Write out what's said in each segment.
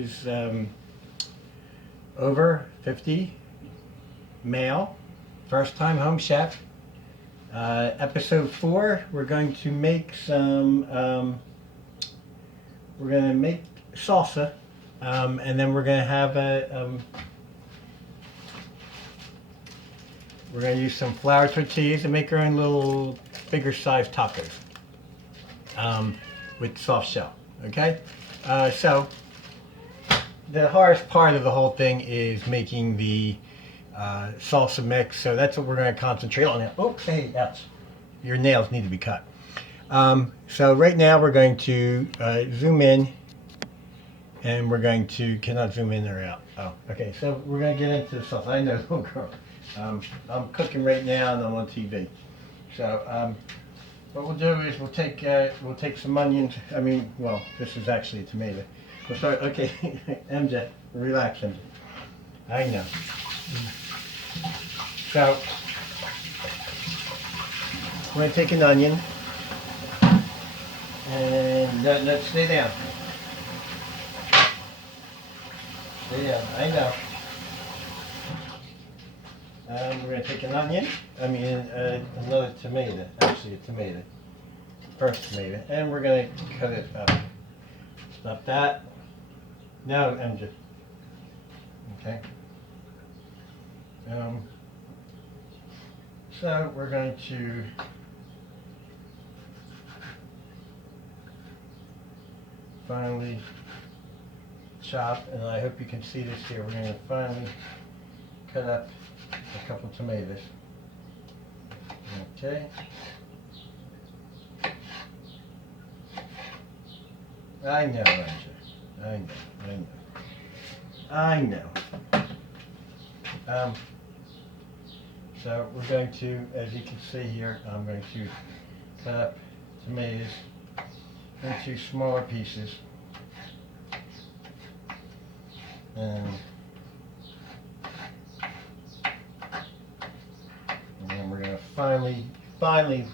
is over 50, male, first time home chef. Episode 4, we're going to make some, we're going to make salsa, and then we're going to have we're going to use some flour tortillas and make our own little bigger sized tacos with soft shell, okay? So the hardest part of the whole thing is making the salsa mix, so that's what we're going to concentrate on now. Oh, hey, ouch. Your nails need to be cut. So right now we're going to zoom in, and we're going to, cannot zoom in or out. Oh, okay, so we're going to get into the salsa. I know, little girl. I'm cooking right now and I'm on TV. So what we'll do is we'll take some onions. I mean, well, this is actually a tomato. We'll start, okay, MJ, relax, MJ. I know. So, we're going to take an onion, and let's stay down. Stay down, I know. We're going to take an onion, another tomato, actually a tomato, first tomato, and we're going to cut it up. Stop that. No, MJ. Okay. So we're going to finally chop, and I hope you can see this here. We're going to finally cut up a couple tomatoes. Okay. I know, Roger. I know. So we're going to, as you can see here, I'm going to cut up tomatoes into smaller pieces. And then we're going to finally,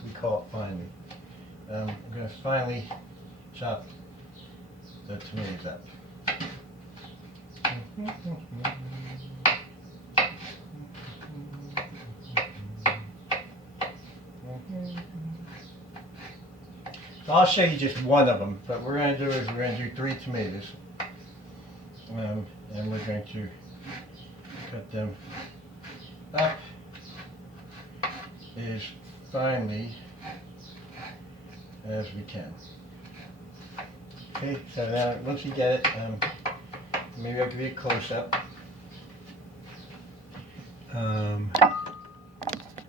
we call it finally, we're going to finally chop the tomatoes up. So I'll show you just one of them, but what we're going to do is we're going to do 3 tomatoes, and we're going to cut them up as finely as we can. Okay, so now once you get it, maybe I'll give you a close-up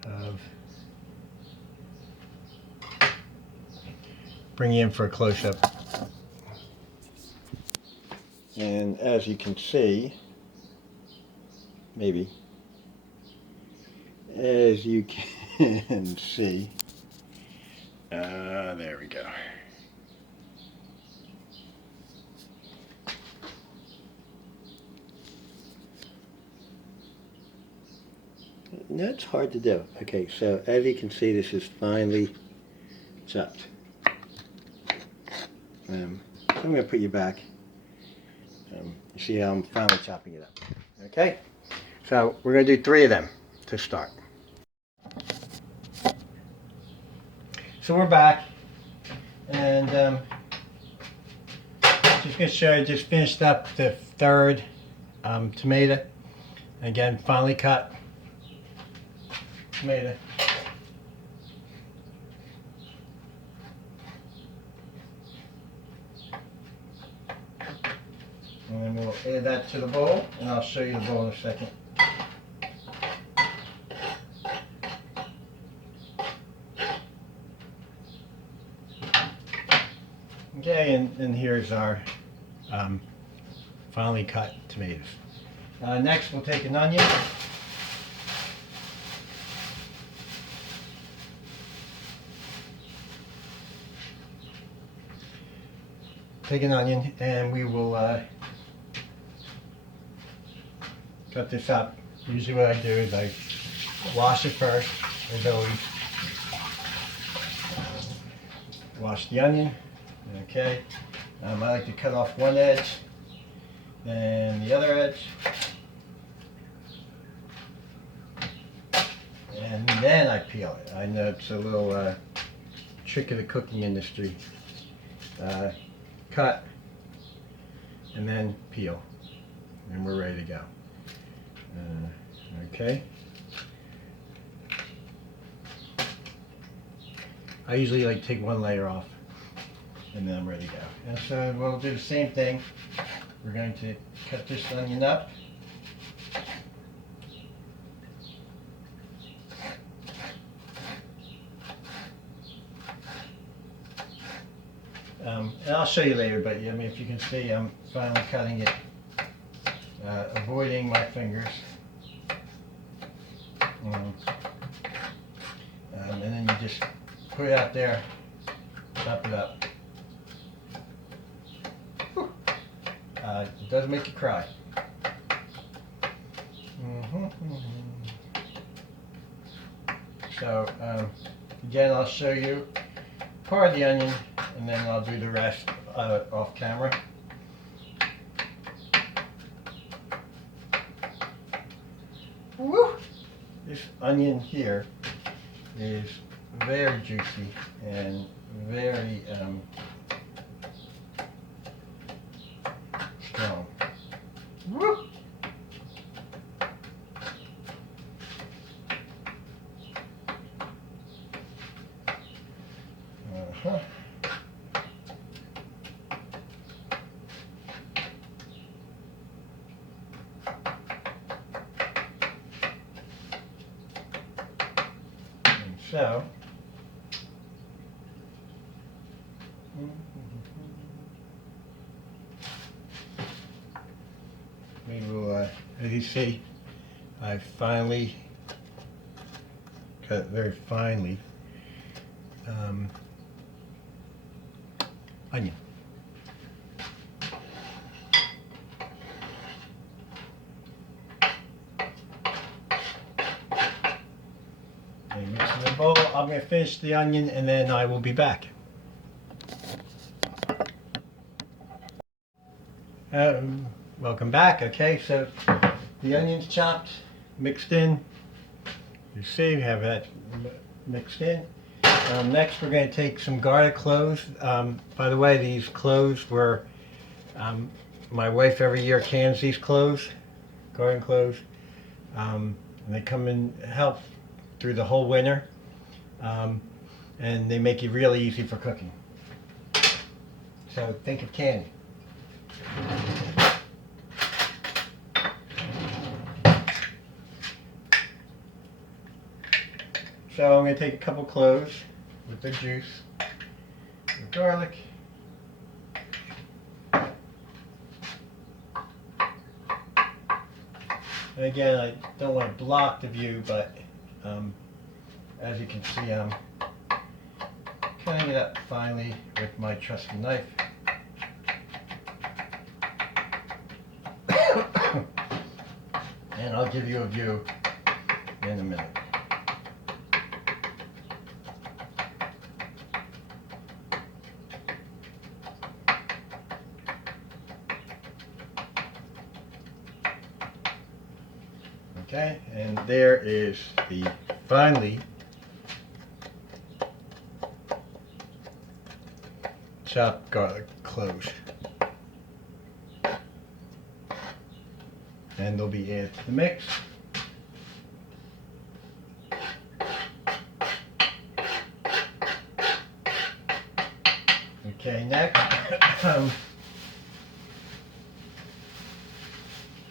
of bring you in for a close-up. And as you can see, maybe, as you can see, there we go. That's hard to do. Okay, so as you can see, this is finely chopped. I'm going to put you back. You see how I'm finally chopping it up. Okay, so we're going to do 3 of them to start. So we're back, and just going to show you, just finished up the 3rd tomato. Again, finely cut tomato. And then we'll add that to the bowl, and I'll show you the bowl in a second. Okay, and here's our finely cut tomatoes. Next, we'll take an onion. Take an onion, and we will cut this up. Usually what I do is I wash it first, as always. Wash the onion, okay. I like to cut off one edge, and the other edge. And then I peel it. I know it's a little trick of the cooking industry. Cut and then peel, and we're ready to go. Okay. I usually like take one layer off, and then I'm ready to go. And so we'll do the same thing. We're going to cut this onion up. And I'll show you later, but I mean, if you can see, I'm finally cutting it, avoiding my fingers. And then you just put it out there, chop it up. It does make you cry. So again, I'll show you part of the onion, and then I'll do the rest off camera. Woo! This onion here is very juicy and very strong. Woo! So, we will, as you see, I finally cut it very finely. Onion. Mix in the bowl. I'm going to finish the onion and then I will be back. Welcome back. Okay, so the onion's chopped, mixed in. You see, we have that mixed in. Next, we're going to take some garlic cloves. By the way, these cloves were, my wife every year cans these cloves, garden cloves, and they come in help through the whole winter, and they make it really easy for cooking. So think of candy. So I'm going to take a couple cloves with the juice, the garlic, and again, I don't want to block the view, but as you can see, I'm cutting it up finely with my trusty knife. And I'll give you a view in a minute. Okay, and there is the finely chopped garlic cloves. And they'll be added to the mix. Okay, next,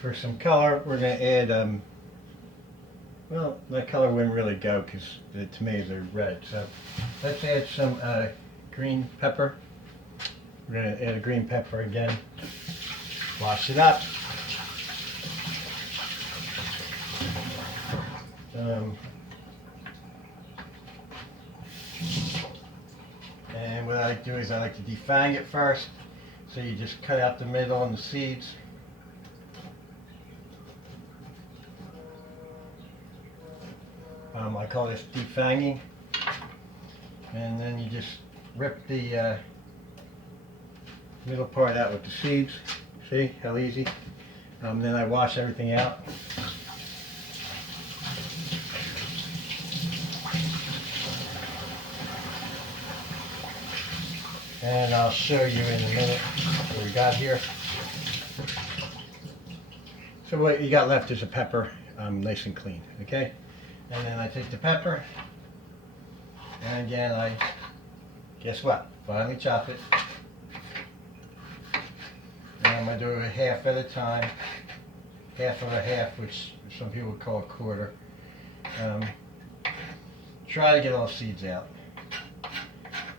for some color, we're going to add, well, that color wouldn't really go because the tomatoes are red. So let's add some green pepper. We're going to add a green pepper again. Wash it up. And what I like to do is I like to defang it first. So you just cut out the middle and the seeds. I call this defanging. And then you just rip the middle part out with the seeds. See how easy? Then I wash everything out. And I'll show you in a minute what we got here. So what you got left is a pepper, nice and clean, okay? And then I take the pepper, and again guess what? Finally chop it. And I'm going to do a half at a time, half of a half, which some people would call a quarter. Try to get all the seeds out,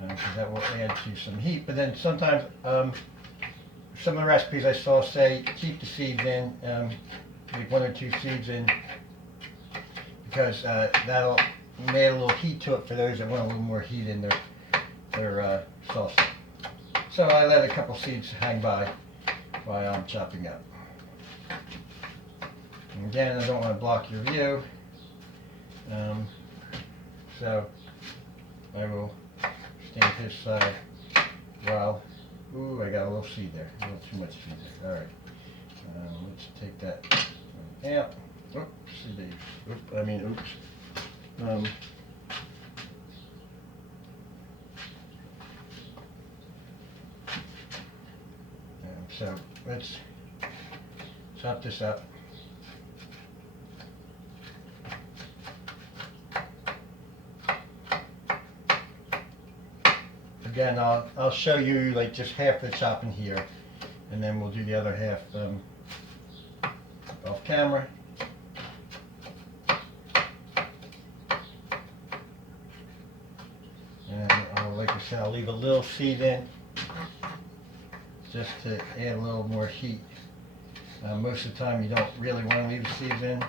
because that will add to some heat. But then sometimes, some of the recipes I saw say keep the seeds in, like 1 or 2 seeds in, because that'll add a little heat to it for those that want a little more heat in their sauce. So I let a couple seeds hang by while I'm chopping up. And again, I don't want to block your view, so I will stand this side while, ooh, I got a little seed there, a little too much seed there. All right, let's take that out. Oopsie daisy. Oops. So let's chop this up. Again, I'll show you like just half the chopping here, and then we'll do the other half off camera. And like I said, I'll leave a little seed in just to add a little more heat. Most of the time you don't really want to leave the seeds in.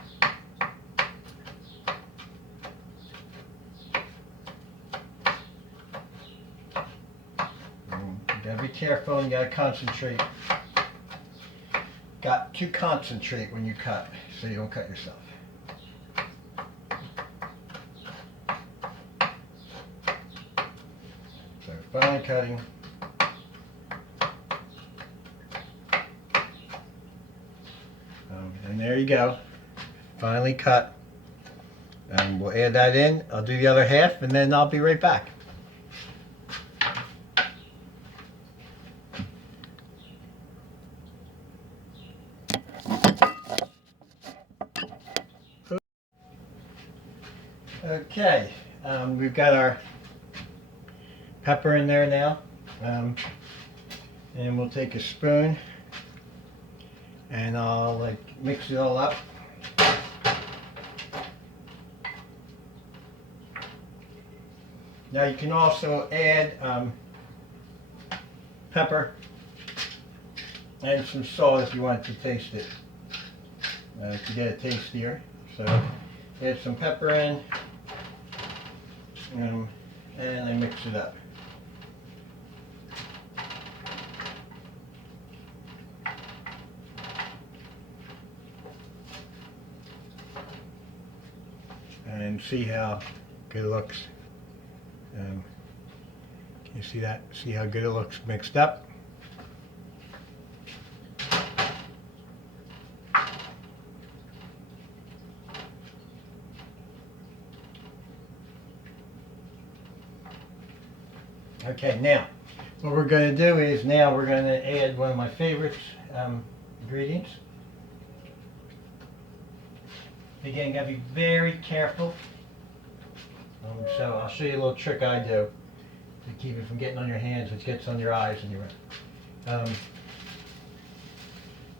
You gotta be careful and you gotta concentrate. Got to concentrate when you cut so you don't cut yourself. So finally cutting. And there you go, finally cut. We'll add that in. I'll do the other half and then I'll be right back. Okay, we've got our pepper in there now, and we'll take a spoon and I'll like mix it all up. Now you can also add pepper and some salt if you want to taste it, to get it tastier. So add some pepper in, and I mix it up. And see how good it looks. Can you see that? See how good it looks mixed up? Okay, now what we're going to do is now we're going to add one of my favorites, ingredients. Again, got to be very careful. So I'll show you a little trick I do to keep it from getting on your hands, which gets on your eyes and your.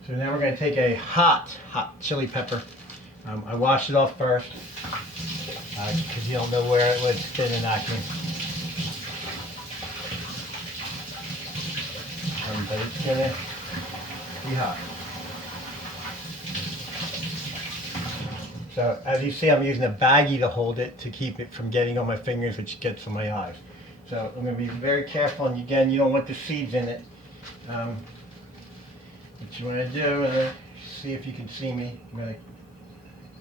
So now we're going to take a hot chili pepper. I washed it off first because you don't know where it was been in acting. But it's going to be hot. So as you see, I'm using a baggie to hold it to keep it from getting on my fingers, which gets on my eyes. So I'm going to be very careful, and again, you don't want the seeds in it. What you want to do, and see if you can see me, I'm going to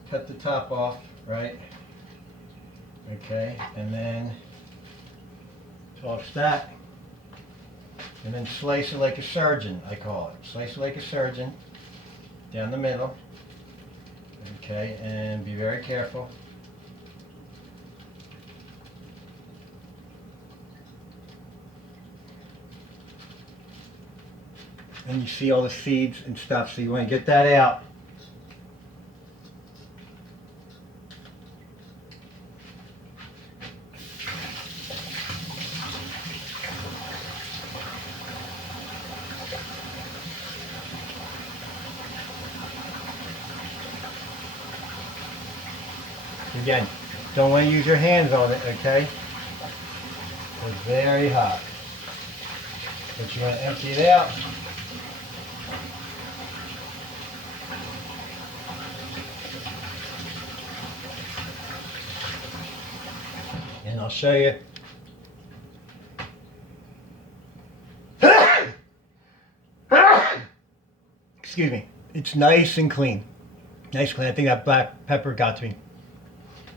cut the top off, right? Okay, and then toss that. And then slice it like a surgeon, I call it. Slice it like a surgeon, down the middle. Okay, and be very careful. And you see all the seeds and stuff, so you want to get that out. Again, don't want to use your hands on it, okay? It's very hot. But you want to empty it out. And I'll show you. Excuse me. It's nice and clean. Nice and clean. I think that black pepper got to me.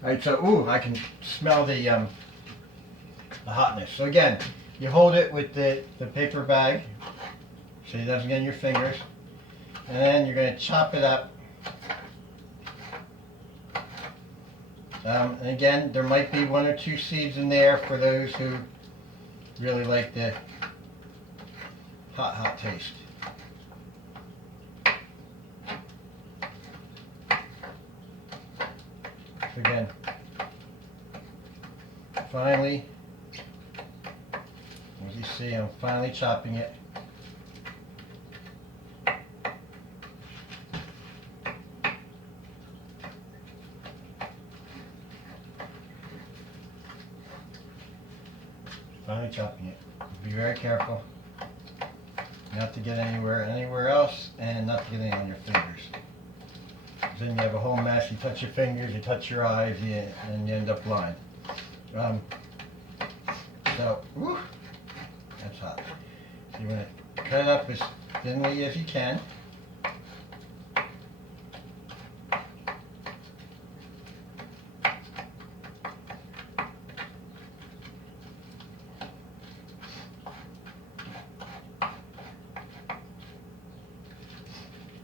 Alright, so, ooh, I can smell the hotness. So again, you hold it with the paper bag so it doesn't get in your fingers. And then you're going to chop it up. And again, there might be 1 or 2 seeds in there for those who really like the hot taste. So again, finally, as you see, I'm finally chopping it. Finally chopping it. Be very careful not to get anywhere else, and not to get any on your fingers. Then you have a whole mess. You touch your fingers, you touch your eyes, and you end up blind. Whew, that's hot. So you want to cut it up as thinly as you can.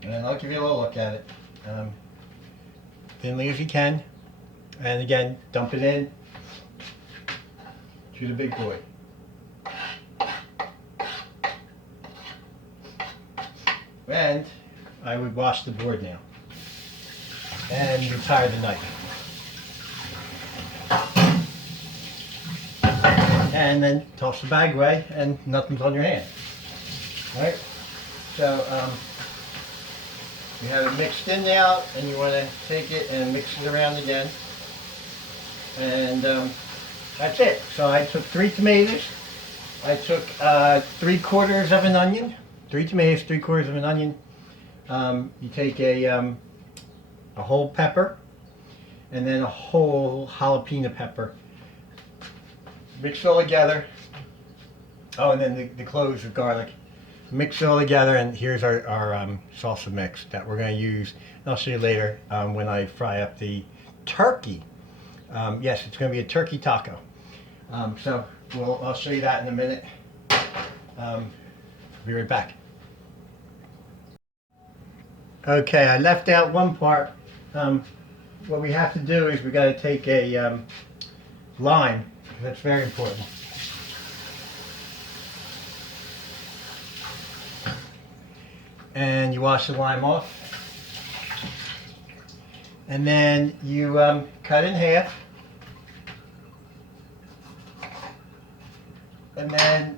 And I'll give you a little look at it. Thinly as you can. And again, dump it in to the big boy. And I would wash the board now. And retire the knife. And then toss the bag away, and nothing's on your hand. Alright? So, you have it mixed in now, and you want to take it and mix it around again. And that's it. So I took 3 tomatoes. I took 3/4 of an onion. 3 tomatoes, 3/4 of an onion. You take a whole pepper, and then a whole jalapeno pepper. Mix it all together. Oh, and then the cloves of garlic. Mix it all together, and here's our salsa mix that we're going to use. And I'll show you later when I fry up the turkey. Yes, it's going to be a turkey taco. So I'll show you that in a minute. Be right back. Okay, I left out one part. What we have to do is we got to take a lime. That's very important. And you wash the lime off. And then you cut in half. And then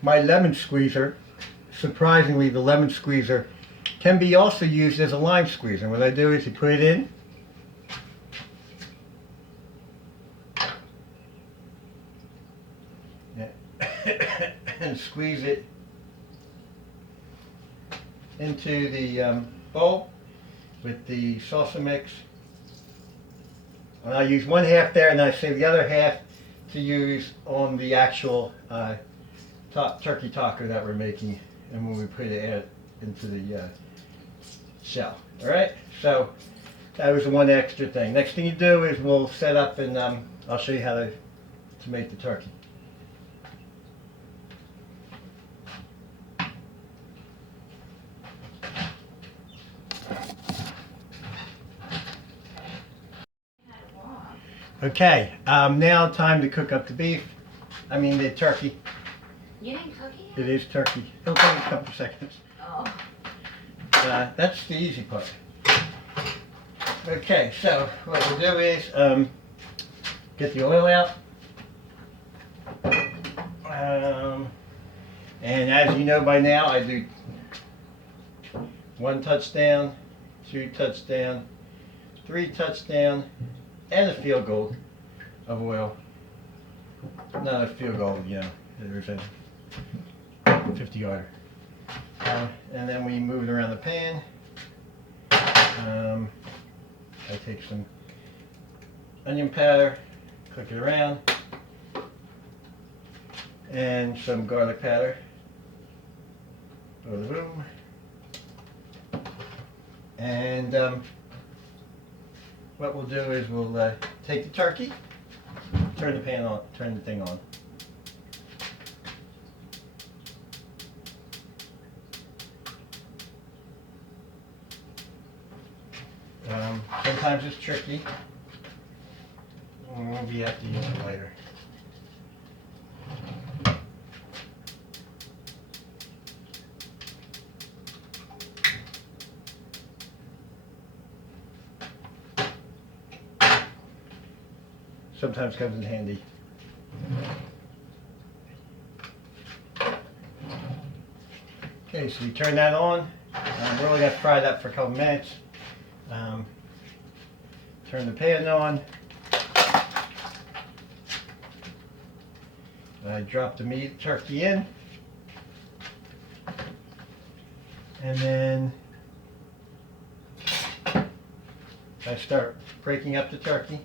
my lemon squeezer, surprisingly the lemon squeezer can be also used as a lime squeezer. What I do is you put it in. And squeeze it into the bowl with the salsa mix. And I use 1/2 there, and I save the other half to use on the actual turkey taco that we're making, and when we put it into the shell. All right, so that was the one extra thing. Next thing you do is we'll set up, and I'll show you how to make the turkey. Okay, now time to cook up the beef. I mean the turkey. You didn't cook it yet? It is turkey. It'll take a couple seconds. Oh. That's the easy part. Okay, so what we'll do is get the oil out. And as you know by now, I do 1 touchdown, 2 touchdown, 3 touchdown, and a field goal of oil. Not a field goal, you know, there's a 50-yarder. And then we move it around the pan. I take some onion powder, cook it around, and some garlic powder. Boom. And what we'll do is we'll take the turkey, turn the pan on, turn the thing on. Sometimes it's tricky. We have to use it later. Sometimes comes in handy. Okay, so we turn that on. We're only going to fry that for a couple minutes. Turn the pan on. I drop the meat turkey in. And then I start breaking up the turkey.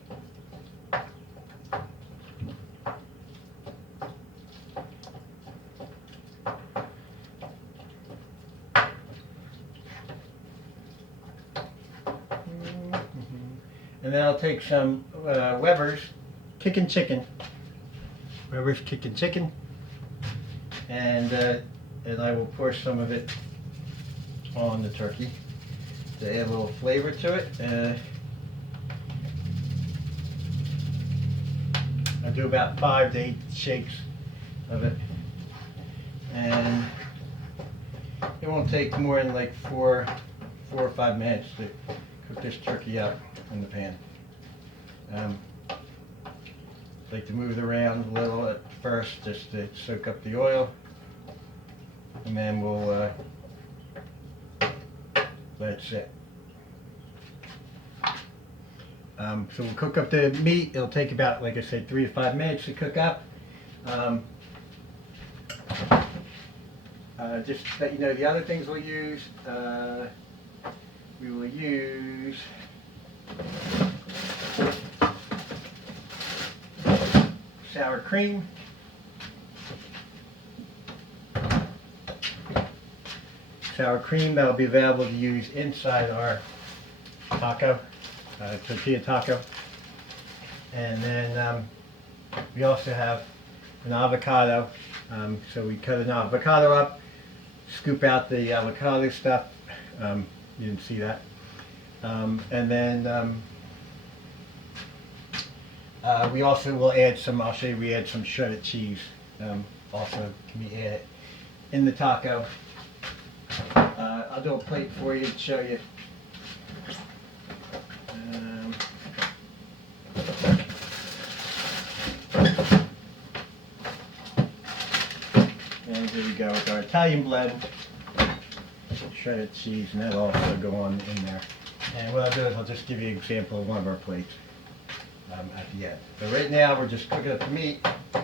And then I'll take some Weber's Kickin' Chicken. Weber's Kickin' Chicken. And I will pour some of it on the turkey to add a little flavor to it. I do about 5 to 8 shakes of it. And it won't take more than like 4 or 5 minutes to cook this turkey up in the pan. Like to move it around a little at first just to soak up the oil, and then we'll let it sit. So we'll cook up the meat. It'll take about, like I said, 3 to 5 minutes to cook up. Just to let you know the other things we'll use. We will use sour cream, that'll be available to use inside our taco, tortilla taco. And then we also have an avocado. So we cut an avocado up, scoop out the avocado stuff. You didn't see that. And then we also will add some, I'll show you, we add some shredded cheese. Also can be added in the taco. I'll do a plate for you to show you. And here we go with our Italian blend, shredded cheese, and that'll also go on in there. And what I'll do is I'll just give you an example of one of our plates at the end. So right now we're just cooking up the meat. I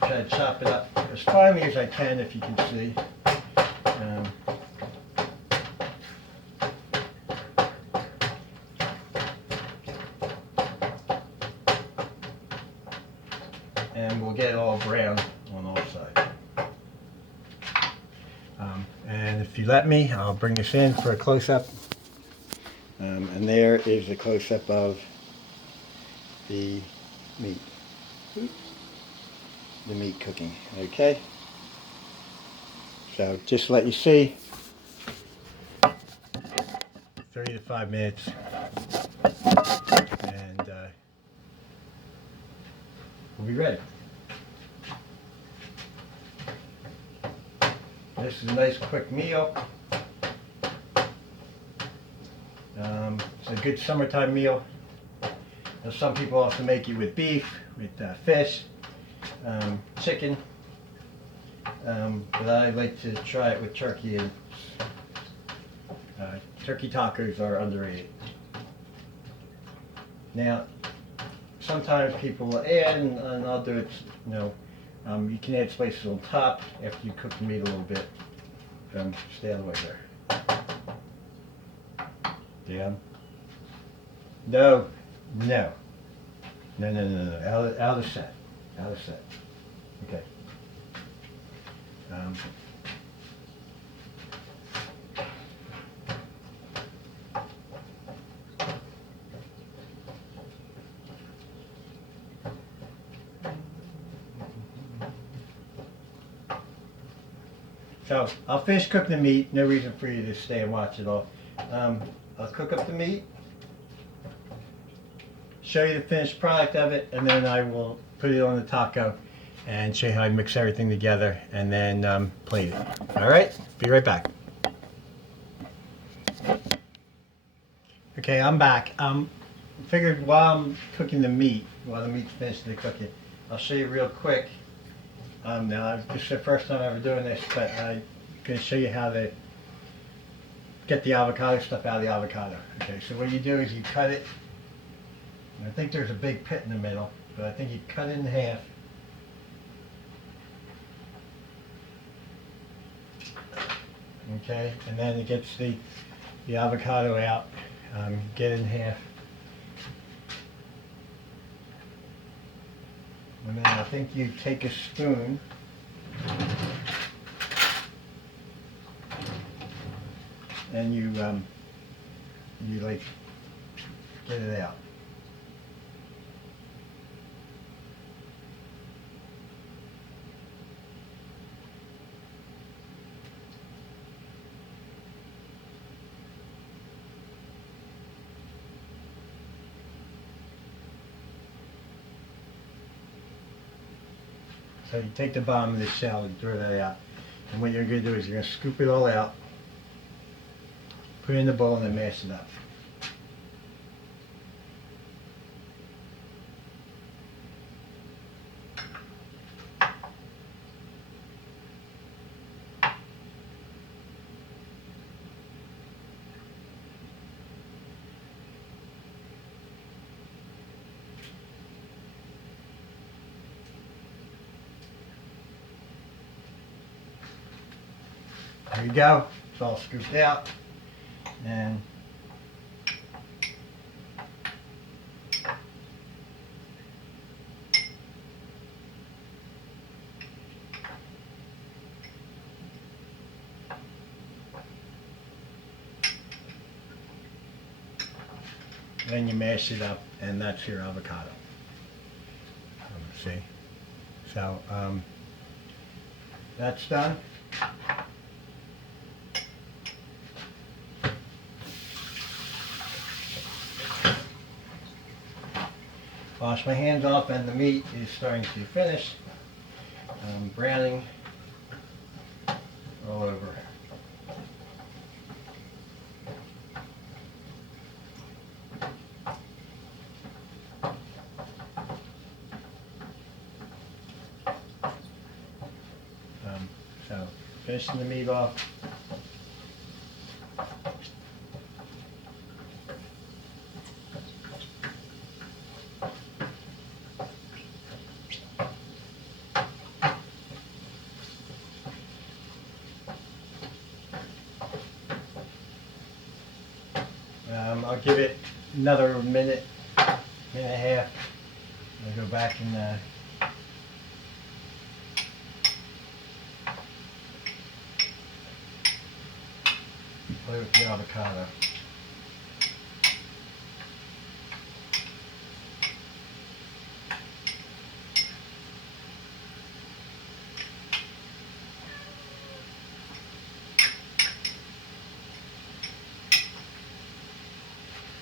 try to chop it up as finely as I can, if you can see. And we'll get it all brown on all sides. And if you let me, I'll bring this in for a close-up. And there is a close-up of the meat. The meat cooking, okay? So just to let you see, 30 to 5 minutes. And be ready. This is a nice quick meal. It's a good summertime meal. Now, some people also make it with beef, with fish, chicken, but I like to try it with turkey, and turkey tacos are underrated. Now, sometimes people will add, and I'll do it, you can add spices on top after you cook the meat a little bit. Stay out of the way there. Yeah. No. No. No, no, no, no. Out of set. Out of set. Okay. So I'll finish cooking the meat. No reason for you to stay and watch it all. I'll cook up the meat, show you the finished product of it, and then I will put it on the taco and show you how I mix everything together, and then plate it. All right, be right back. Okay, I'm back. Figured while I'm cooking the meat, while the meat's finished to cook it, I'll show you real quick. Now, this is the first time ever doing this, but I'm going to show you how to get the avocado stuff out of the avocado. Okay, so what you do is you cut it. I think there's a big pit in the middle, but I think you cut it in half. Okay, and then it gets the avocado out. Get it in half. And then I think you take a spoon and you like get it out. So you take the bottom of the shell and throw that out. And what you're going to do is you're going to scoop it all out, put it in the bowl, and then mash it up. There you go. It's all scooped out. And then you mash it up, and that's your avocado. See? So that's done. Wash my hands off, and the meat is starting to finish. Browning all over. So finishing the meat off. I'll give it another minute, minute and a half. I'll go back and play with the avocado.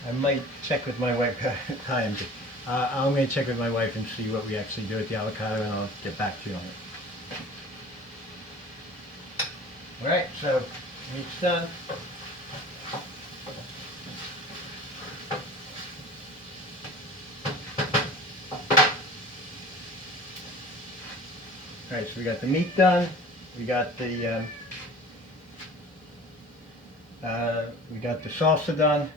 I might check with my wife time I'm going to check with my wife and see what we actually do with the avocado, and I'll get back to you on it. Alright, so meat's done. Alright, so we got the meat done. We got the salsa done.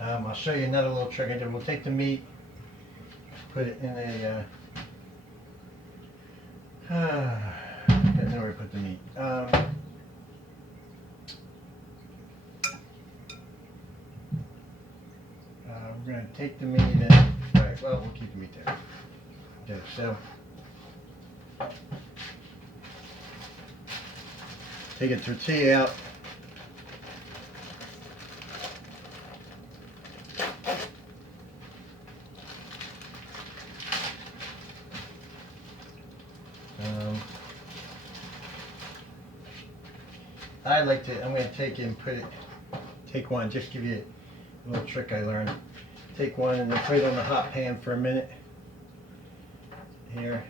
I'll show you another little trick I did. We'll take the meat, put it in a I don't know where to put the meat. We're going to take the meat in. Alright, well, we'll keep the meat there. Okay, so take a tortilla out. I'm going to take it and take one, just give you a little trick I learned. Take one and then put it on the hot pan for a minute. Here.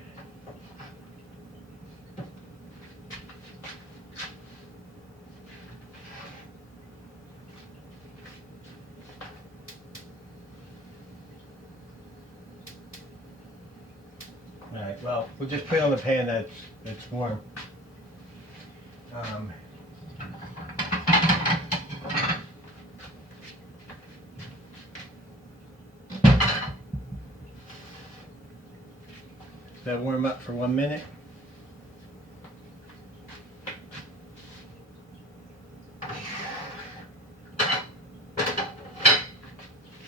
Alright, well, we'll just put it on the pan that's warm. That warm up for 1 minute.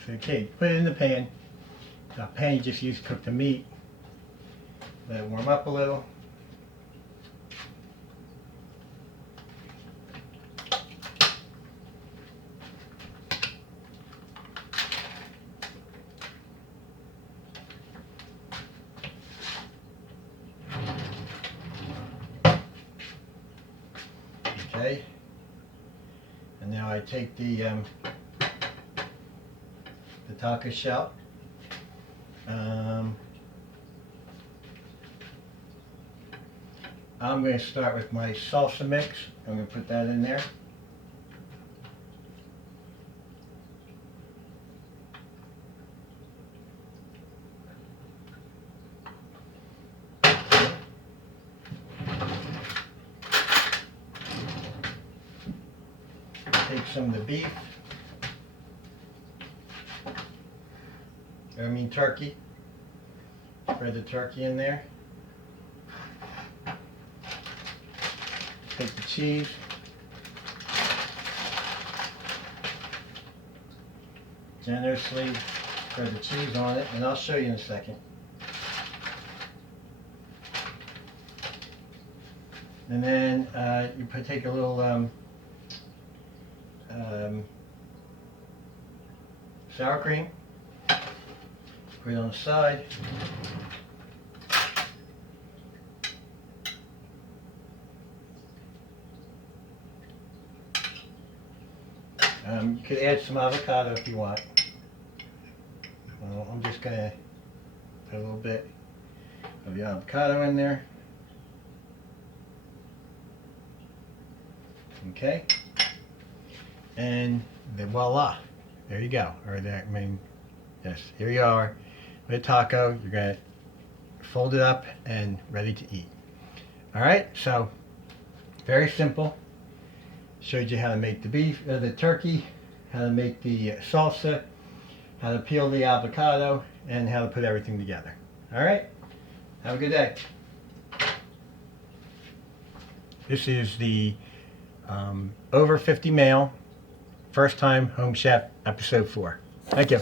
Okay, put it in the pan. The pan you just used to cook the meat. Let it warm up a little. Okay, and now I take the taco shell. I'm going to start with my salsa mix. I'm going to put that in there. Take some of the beef, turkey, spread the turkey in there. Take the cheese, generously spread the cheese on it, and I'll show you in a second. And then you take a little sour cream, put it on the side. You could add some avocado if you want. Well, I'm just going to put a little bit of the avocado in there. Okay. And then voila, there you go. Or there, yes, here you are with a taco. You're going to fold it up and ready to eat. All right, so very simple. Showed you how to make the beef, the turkey, how to make the salsa, how to peel the avocado, and how to put everything together. All right, have a good day. This is the over 50 male, first time home chef, episode 4. Thank you.